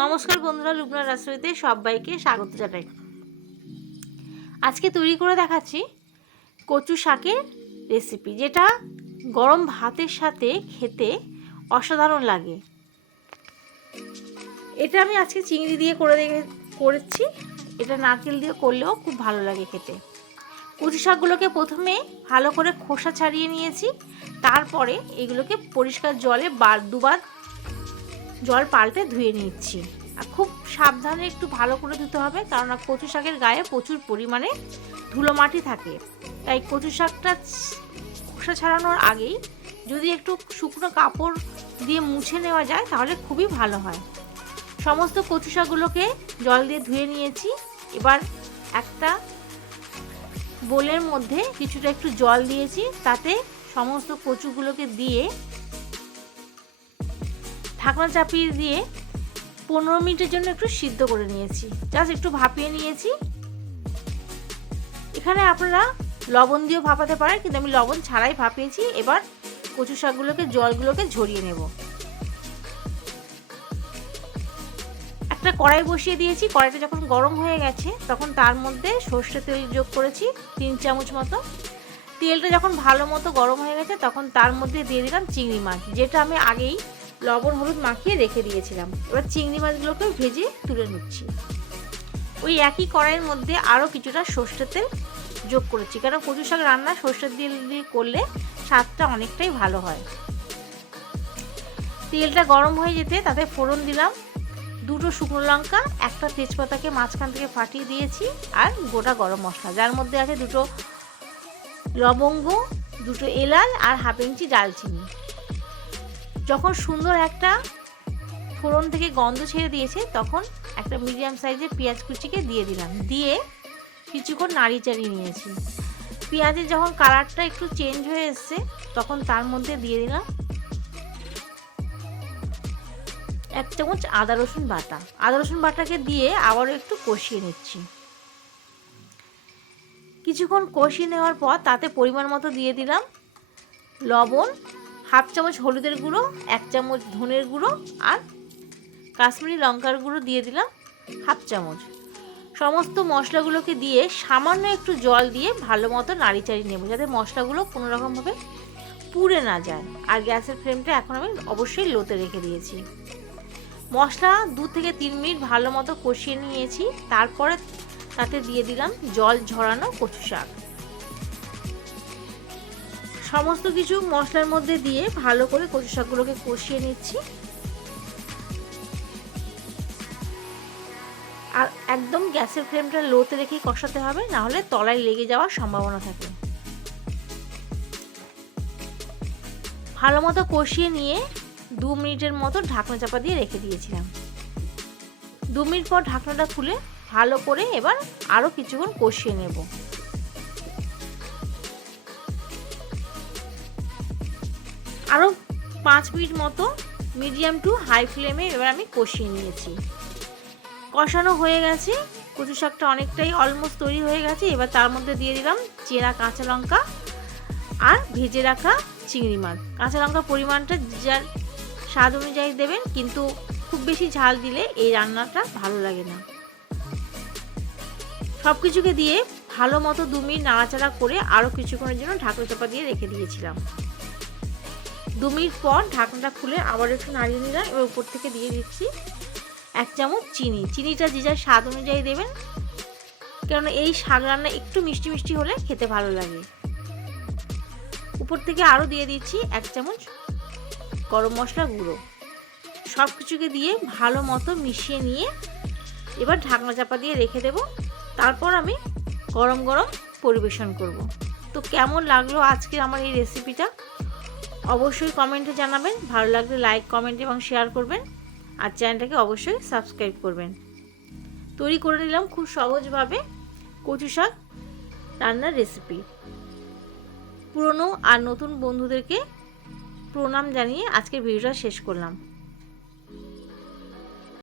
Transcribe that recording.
নমস্কার বন্ধুরা, লুবনার রাসোইতে সবাইকে স্বাগত জানাই। আজকে তৈরি করে দেখাচ্ছি কচু শাকের রেসিপি, যেটা গরম ভাতের সাথে খেতে অসাধারণ লাগে। এটা আমি আজকে চিংড়ি দিয়ে করেছি। এটা নারকেল দিয়ে করলেও খুব ভালো লাগে খেতে। কচু শাকগুলোকে প্রথমে ভালো করে খোসা ছাড়িয়ে নিয়েছি, তারপরে এগুলোকে পরিষ্কার জলে দুবার জল পাল্টে ধুয়ে নিচ্ছি। আর খুব সাবধানে একটু ভালো করে ধুতে হবে, কারণ কচু শাকের গায়ে প্রচুর পরিমাণে ধুলো মাটি থাকে। তাই কচু শাকটা খোসা ছাড়ানোর আগেই যদি একটু শুকনো কাপড় দিয়ে মুছে নেওয়া যায় তাহলে খুবই ভালো হয়। সমস্ত কচু শাকগুলোকে জল দিয়ে ধুয়ে নিয়েছি। এবার একটা বোলের মধ্যে কিছুটা একটু জল দিয়েছি, তাতে সমস্ত কচুগুলোকে দিয়ে ঢাকনা চাপিয়ে দিয়ে 15 মিনিটের জন্য একটু সিদ্ধ করে নিয়েছি। জাস্ট একটু ভাপিয়ে নিয়েছি। এখানে আপনারা লবণ দিয়েও ভাপাতে পারেন, কিন্তু আমি লবণ ছাড়াই ভাপিয়েছি। এবার কচু শাকগুলোকে জলগুলোকে ঝরিয়ে নেব। একটা কড়াই বসিয়ে দিয়েছি। কড়াইটা যখন গরম হয়ে গেছে তখন তার মধ্যে সর্ষের তেল যোগ করেছি 3 চামচ মতো। তেলটা যখন ভালো মতো গরম হয়ে গেছে তখন তার মধ্যে দিয়ে দিলাম চিংড়ি মাছ, যেটা আমি আগেই লবণ হলুদ মাখিয়ে রেখে দিয়েছিলাম। এবার চিংড়ি মাছগুলোকে ভেজে তুলে নিচ্ছি। ওই একই কড়াইয়ের মধ্যে আরও কিছুটা সর্ষের তেল যোগ করেছি, কারণ কচু শাক রান্না সর্ষের তেল দিয়ে করলে স্বাদটা অনেকটাই ভালো হয়। তেলটা গরম হয়ে যেতে তাতে ফোড়ন দিলাম 2টো শুকনো লঙ্কা, একটা তেজপাতাকে মাঝখান থেকে ফাটিয়ে দিয়েছি, আর গোটা গরম মশলা, যার মধ্যে আছে 2টো লবঙ্গ, 2টো এলাচ আর হাফ ইঞ্চি দারচিনি। যখন সুন্দর একটা ফোড়ন থেকে গন্ধ ছেড়ে দিয়েছে তখন একটা মিডিয়াম সাইজের পেঁয়াজ কুচিকে দিয়ে দিলাম। দিয়ে কিছুক্ষণ নাড়িয়ে চাড়িয়ে নিয়েছি। পেঁয়াজের যখন কালারটা একটু চেঞ্জ হয়ে এসছে তখন তার মধ্যে দিয়ে দিলাম 1 চামচ আদা রসুন বাটা। আদা রসুন বাটাকে দিয়ে আবারও একটু কষিয়ে নিচ্ছি। কিছুক্ষণ কষিয়ে নেওয়ার পর তাতে পরিমাণ মতো দিয়ে দিলাম লবণ, হাফ চামচ হলুদের গুঁড়ো, 1 চামচ ধনের গুঁড়ো, আর কাশ্মীরি লঙ্কার গুঁড়ো দিয়ে দিলাম হাফ চামচ। সমস্ত মশলাগুলোকে দিয়ে সামান্য একটু জল দিয়ে ভালো মতো নাড়ি চাড়িয়ে নেব, যাতে মশলাগুলো কোনো রকমভাবে পুড়ে না যায়। আর গ্যাসের ফ্লেমটা এখন আমি অবশ্যই লোতে রেখে দিয়েছি। মশলা 2 থেকে 3 মিনিট ভালো মতো কষিয়ে নিয়েছি। তারপরে তাতে দিয়ে দিলাম জল ঝরানো কচু শাক। সমস্ত কিছু মশলার মধ্যে দিয়ে ভালো করে কচু শাকগুলোকে কষিয়ে নিচ্ছি। আর একদম গ্যাসের ফ্লেমটা লোতে রেখেই কষাতে হবে, না হলে তলায় লেগে যাওয়ার সম্ভাবনা থাকে। ভালো মতো কষিয়ে নিয়ে 2 মিনিটের মতো ঢাকনা চাপা দিয়ে রেখে দিয়েছিলাম। 2 মিনিট পর ঢাকনাটা খুলে ভালো করে এবার আরও কিছুক্ষণ কষিয়ে নেব। আরও 5 মিনিট মতো মিডিয়াম টু হাই ফ্লেমে এবার আমি কষিয়ে নিয়েছি। কষানো হয়ে গেছে, কচু শাকটা অনেকটাই অলমোস্ট তৈরি হয়ে গেছে। এবার তার মধ্যে দিয়ে দিলাম চেরা কাঁচা লঙ্কা আর ভেজে রাখা চিংড়ি মাছ। কাঁচা লঙ্কার পরিমাণটা যার স্বাদ অনুযায়ী দেবেন, কিন্তু খুব বেশি ঝাল দিলে এই রান্নাটা ভালো লাগে না। সব কিছুকে দিয়ে ভালো মতো 2 মিনিট নাড়াচাড়া করে আরও কিছুক্ষণের জন্য ঢাকনা চাপা দিয়ে রেখে দিয়েছিলাম। 2 মিনিট পর ঢাকনাটা খুলে আবার একটু নাড়িয়ে নিলাম। এবার উপর থেকে দিয়ে দিচ্ছি 1 চামচ চিনি। চিনিটা যে যার স্বাদ অনুযায়ী দেবেন, কারণ এই শাক রান্না একটু মিষ্টি মিষ্টি হলে খেতে ভালো লাগে। উপর থেকে আরও দিয়ে দিচ্ছি 1 চামচ গরম মশলা গুঁড়ো। সব কিছুকে দিয়ে ভালো মতো মিশিয়ে নিয়ে এবার ঢাকনা চাপা দিয়ে রেখে দেব। তারপর আমি গরম গরম পরিবেশন করব। তো কেমন লাগলো আজকে আমার এই রেসিপিটা অবশ্যই কমেন্টে জানাবেন। ভালো লাগলে লাইক, কমেন্ট এবং শেয়ার করবেন। আর চ্যানেলটাকে অবশ্যই সাবস্ক্রাইব করবেন। তৈরি করে নিলাম খুব সহজভাবে কচু শাক রান্নার রেসিপি। পুরনো আর নতুন বন্ধুদেরকে প্রণাম জানিয়ে আজকের ভিডিওটা শেষ করলাম।